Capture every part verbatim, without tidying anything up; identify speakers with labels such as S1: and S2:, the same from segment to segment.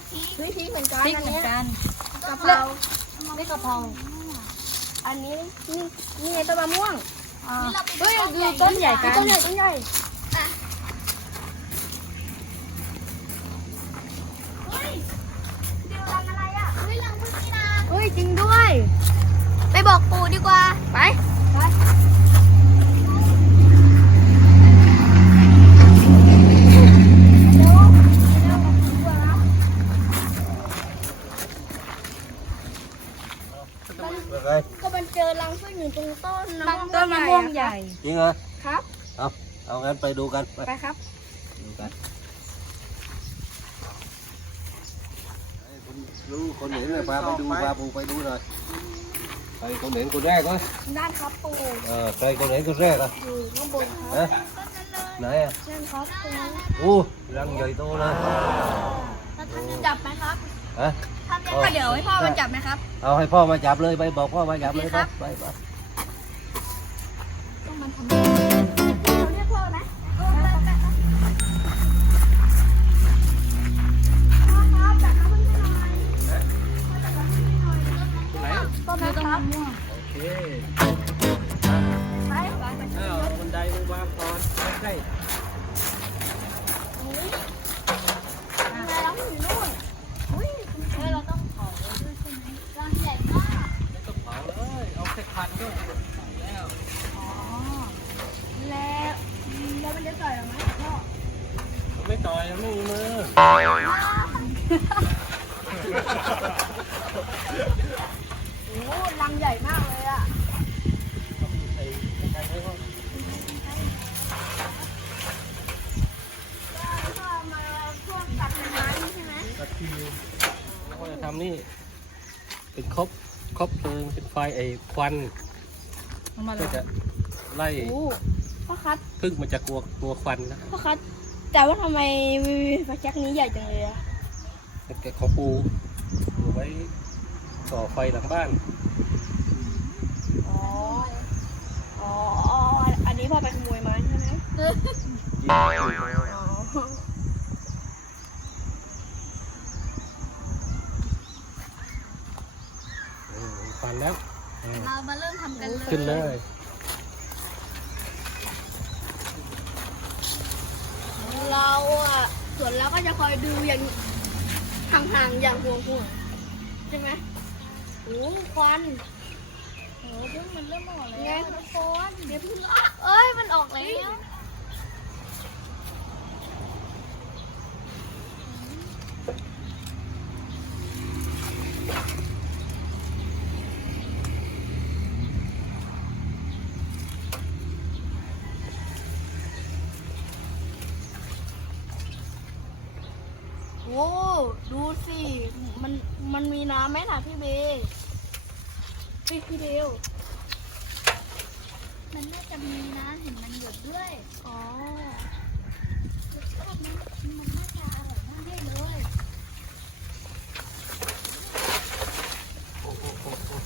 S1: พริกเหมือนกัน
S2: พริก
S1: อัน
S2: เหมือ
S1: นี้
S2: นกัน
S1: กะเพรา
S2: ไม่กะเพรา
S1: อันนี้นี่นี่ไงต้นมะม่วง
S2: อ่า
S1: เฮ้ย
S2: ดูต้นใหญ่กัน
S1: ต้นใหญ่ต้นใหญ่เฮ้ยเดี๋ยวรังอะไรอ่ะเฮ้ยรังพึ่งนี่นะเฮ้ยจริงด้วยไปบอกปู่ดีกว่าไปไปก็มันเจอรังพึ่งอยู่ตรงต้น
S2: ต้นมะม่วงใหญ่
S3: จริงเหรอ
S1: ครับ
S3: เอาเอางั้นไปดูกันไป
S1: ไปครับ
S3: ดูกันให้คนรู้คนเห็นเลยพาไปดูพาปูไปดูหน่อยใครคนเห็นคนแรกวะ
S1: ด้านครับปู่
S3: เออใครคนเห็นคนแรกอ่ะ
S1: อยู่ข้างบนครับ
S3: ฮะไหนอ่ะ
S1: นั่นครับตรงนี้
S3: โอ้รังใหญ่โตเลย
S1: จับไหมครับ
S3: ฮะ
S1: ทำยังไงเดี๋ยวให้พ่อมาจับไหมครับ
S3: เอาให้พ่อมาจับเลยไปบอกพ่อมาจับเลยไปไปไป
S1: ต้องมันทำเราเรียกพ่อไหมพ่อครับจับน้ำมันหน่อยพ่อจับน้ำมันหน่อยต้นไม้ครับ
S3: โอเค
S1: ไป
S3: เอาบันไดมาวางก่อนใกล้
S1: อะไรเราอยู่นู่นอุ้ยเราต้องขอด้วยใช่ไหมรังใหญ่มาก
S3: ๆไม่ต้องเผาเลยเอาแค่พันก็แล้ว
S1: อ๋อแล้วแล้วมันจะต่อยเราไหมพ่อ
S3: ไม่ต่อยไม่มีมือ
S1: โอ้รังใหญ่มากเลยอ่ะ
S3: ไอ้ใกล้ๆให้พ่อ
S1: พ่อมาพวกตัดไม้นี่ใช่ไหม
S3: ตะคิวแล้วก็จะทำนี่เป็นครบครบเพลิงเป็นไฟไอ้ควัน
S2: เอามาเล
S3: ก็
S2: ย
S3: จะไล่
S1: โอ้พ่อคัด
S3: พึ่งมันจะกลัวกลัวควันนะ
S1: พ่อคัดแต่ว่าทำไมไฟแจ็คนี้ใหญ่จังเลยอะ
S3: แต่แกเขาปูเอาไว้ก่อไฟหลังบ้าน
S1: อ๋ออ๋ออันนี้พ่อไปขโมยมาใช่ไหม
S3: ยิง
S1: อ๋อ
S3: เออควันแล้วเออ
S1: เรามาเริ่มทำกันเลย
S3: ขึ้นเลย
S1: เราอะส่วนเราก็จะคอยดูอย่างห่างๆอย่างห่วงๆใช่ไหมโอ้ควัน
S2: โอ้เพิ่งมันเริ่มออกแล้ว
S1: ไงทุกคนเดี๋ยวพึ่งอ่ะเอ้ยมันออกแล้ว โอ้ดูสิ มัน มันมีน้ำไหมล่ะพี่เบย์พี่พี่เบล
S2: มันน่าจะมีนะเห็นมันหยดด้วย
S1: อ๋อ
S2: รสชาติมันมันน่าจะอร่อยมากได้เลย
S3: โอ้โหโอ้โห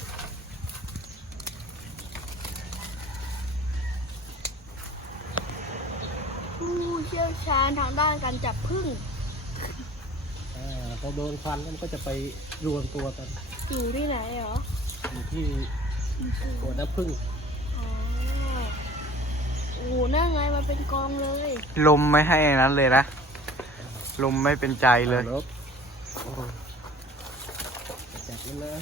S1: ผู้เชี่ยวชาญทางด้านการจับผึ้ง
S3: อ่าพอโดนควันแล้วมันก็จะไปรวมตัวกัน
S1: อยู่ที่ไหนเหรอ
S3: อยู่ที่ตัวน้ำผึ้ง
S1: อ๋อ โอ้โหนั่นไงมันเป็นกองเลย
S4: ลมไม่ให้นั้นเลยนะ ลมไม่เป็นใจเลย
S3: ลบโอ้โหจับมันเลย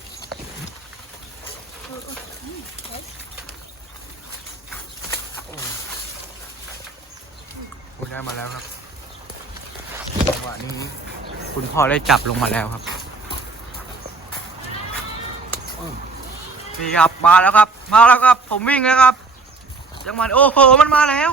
S4: คุณได้มาแล้วครับจังหวะนี้คุณพ่อได้จับลงมาแล้วครับนี่ครับมาแล้วครับ มาแล้วครับ ผมวิ่งแล้วครับจังหวะโอ้โหมันมาแล้ว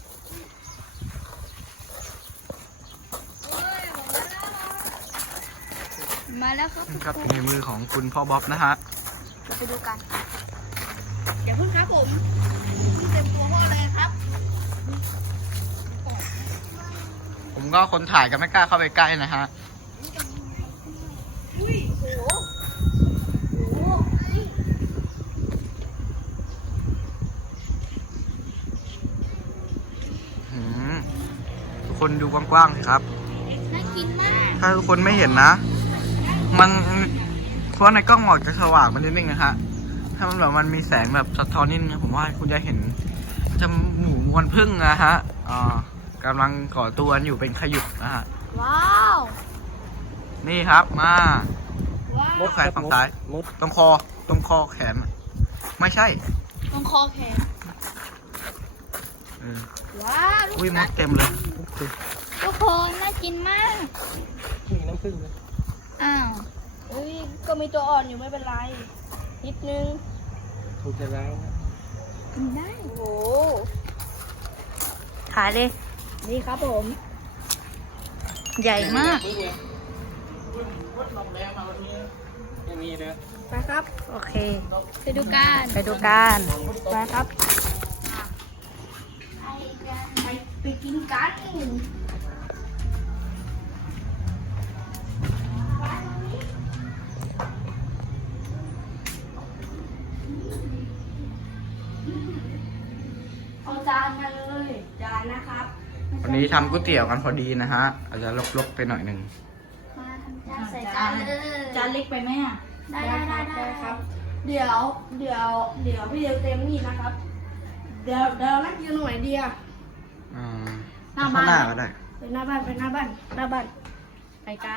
S1: มาแล้วครับ
S4: ครับในมือของคุณพ่อบ๊อบนะฮะ
S1: เราไปดูกันอย่าเพิ่งครับผมเต็มตัวพ่อเลยครับ
S4: ผมก็คนถ่ายก็ไม่กล้าเข้าไปใกล้นะฮะ
S1: อุ้ยโอ้โหโอ้โห
S4: อืมทุกคนดูกว้างๆสิครับ
S1: น่ากินมาก
S4: ถ้าทุกคนไม่เห็นนะ มันเพราะในกล้องหมอกจะสว่างมันนิดนึงนะฮะถ้ามันแบบมันมีแสงแบบสะท้อนนิดนึงผมว่าคุณจะเห็นจมูกมวนพึ่งนะฮะอ่ากำลังก่อตัวอยู่เป็นขยุกนะฮะ
S1: ว้าว
S4: นี่ครับมา
S1: ว้าว
S4: มดแขนฝั่งซ้ายตรงคอตรงคอแขน ไม่ใช่
S1: ตรงคอแขน
S4: เออ
S1: ว้าว
S4: อุ้ยมดเต็มเลย
S2: ทุกคนน่ากินมาก
S3: นี่น้ำผึ้งเลย
S2: อ้าว
S1: เฮ้ยก็มีตัวอ่อนอยู่ไม่เป็นไร นิดนึง
S3: ถูกจะล้าง
S2: กินได้
S1: โอ้โห
S2: ขายเลย
S1: นี่ครับผม
S2: ใหญ่มาก
S3: ไม่มีเลย
S1: ไปครับ
S2: โอเค ไปดูกัน ไปดูกัน
S1: ไปครับไปไปกินกันเอาจานมาเลยจานนะครับ
S4: วันนี้ทำก๋วยเตี๋ยวกันพอดีนะฮะอาจจะลกๆไปหน่อยหนึ่ง
S1: มาทำจานใส่จานเลย
S2: จานเล็กไปไหมอ่ะ
S1: ได้ได้ได้ได้ครับ เดี๋ยวเดี๋ยวเดี๋ยวพี่เดียวเต็มนี่นะครับ เดี๋ยวเดี๋ยวนั่งยืนตรงไหนดีอะ
S4: อ่า
S2: หน้าบ้าน
S4: ข้างหน้าก็ได้
S1: ไปหน้าบ้านไปหน้าบ้านหน้าบ้าน
S2: ไปกัน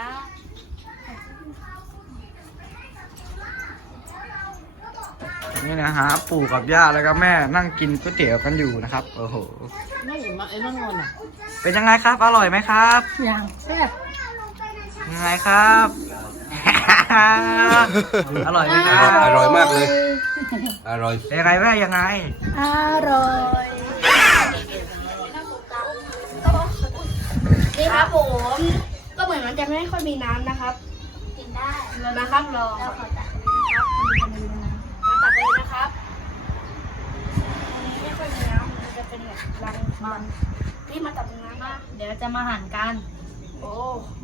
S4: นี่นะฮะปู่กับย่าแล้วก็แม่นั่งกินก๋วยเตี๋ยวกันอยู่นะครับโอ้โห
S3: ไม่เห็นมาไอ้นั่นงอนอ่ะ
S4: เป็นยังไงครับอร่อยไหมครับ
S2: อย่างแซ่บ
S4: ยังไงครับ อร่อยไหมครับ
S3: อร่อยมากเลย อร่อย
S4: ยังไงแม่ยังไง
S1: อร่อยนี่ครับผมก็เหมือนมันจะไม่ค่อยมีน้ำนะครับ
S2: กินได้
S1: นะครับรอ
S2: เราขอตัด
S1: น้ำตัดเลยนะครับอันนี้ไม่ค่อยมีน้ำมันจะเป็นแบบรังมันนี่มาตัดน้ำมา
S2: เดี๋ยวจะมาหั่นกัน
S1: โอ้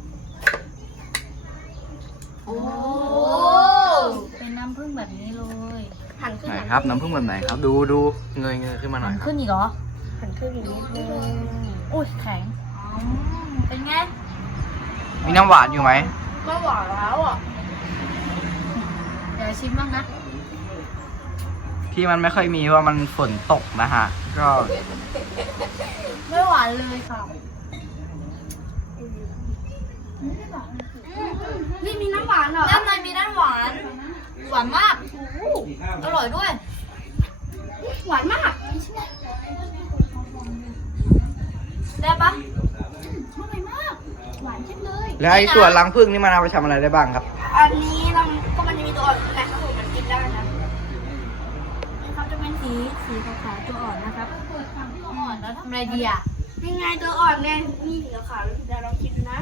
S2: โอ้เป็นน้ำผึ้งแบบนี้เลย
S1: หั่นขึ้น
S4: ไหนครับน้ำผึ้งแบบไหนครับ ดูดูเงยเงยขึ้นมาหน่
S2: มั
S4: อย
S2: น
S4: ครับ
S2: ขึ้นอีกเหรอ
S1: หั่นขึ้นอย่างนี้นึง
S2: อุ้ยแข็งอ๋อเป็นไง
S4: มีน้ำหวานอยู่ไหม
S1: ก็หวานแล้วอ่ะ
S2: เดี๋ยวชิมบ้างนะ
S4: ที่มันไม่ค่อยมีเพราะว่ามันฝนตกนะฮะก็
S2: ไม่หวานเลยค่ะ
S1: นี่มีน้ำหวานเหรอ
S2: ด้านในมีด้านหวาน หวานมาก อร่อยด้วย
S1: หวานมาก
S2: ได้ปะ
S1: อร่อยมาก หวานจังเลย
S4: แล้วไอ้ส่วนรังผึ้งนี่มันเอาไปทำอะไรได้บ้างครับ
S1: อันนี้เราก็มันจะมีตัวอ่อนแต่ครับผมมันกินได้นะเขาจะเป็นสีสีขาวๆตัวอ่อนนะครับ
S2: อ่อนแล้วทำอะไรดีอ่ะ
S1: นี่ไงตัวอ่อนไงนี่สีขาวๆเดี๋ยวลองกินดูนะ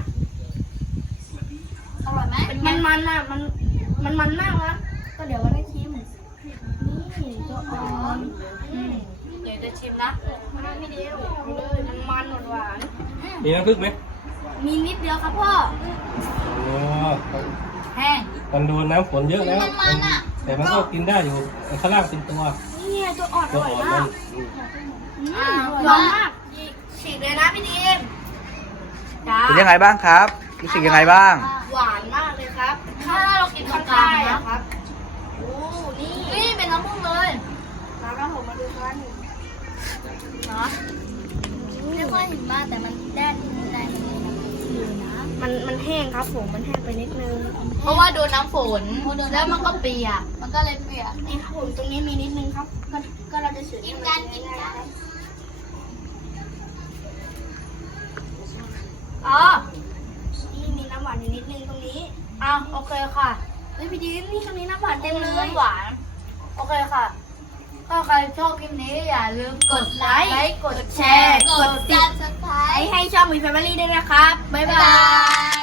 S2: อร่อยไหม
S1: มันมันอ่ะมันมันมันมากนะก็เดี๋ยววันนี้ชิมนี่ตัวอ่อน
S2: เดี๋ยวจะชิมนะ
S1: มันไม่เดียวเลยมันมันหวาน
S3: มีน้ำผึ้งไหม
S1: ๆมีนิดเดียวครับพ่อ
S3: โอ้
S2: แห้ง
S3: มันโดนน้ำฝนเยอะแล้ว
S2: มันมันอะ
S3: แต่มันก็กินได้อยู่ข้างล่างเป็นตัว
S1: นี่ไงตัวอ่อนอ
S3: ตัว
S1: ร่อย
S3: อ่อน
S1: มา
S3: มั
S1: ก
S3: น
S1: อืมหวานมากฉีกเลยนะพี่ดีมจ้า
S4: เป็นยังไงบ้างครับรู้สึกยังไงบ้าง
S1: หวานมากเลยครับ
S2: ถ้าเรากินตร
S1: ข้าง ง
S2: กลา
S1: ใต้
S2: งนะ
S1: อะครับโอ้นี่
S2: นี่เป็นน้ำผึ้งเลย
S1: แล้วก็ผมมาดูกัน
S2: เนาะไม่ค่อยเห็นมากแต่มันแดดแดดอยู่นะ
S1: มันมันแห้งครับผมมันแห้งไปนิดนึง
S2: เพราะว่าโดนน้ำฝน แล้วมันก็เปียก มันก็เลยเปียก
S1: นี่ครับผมตรงนี้มีนิดนึงครับ ก็ก็เราจะเฉย
S2: กินกันกินกัน อ๋อ
S1: นี่มีน้ำหวานอยู่นิดนึงตรงนี้
S2: อ่ะโอเคค่ะ
S1: เฮ้ยพี่ดีมนี่ตรงนี้น้ำหวานเต็มเลย
S2: หวาน โอเคค่ะ ถ้าใครชอบคลิปนี้อย่าลืมกดไลค์ กดแชร์ กดติดตาม
S1: ให้ให้ช่องวีแฟมิลี่ด้วยนะครับ บ๊ายบาย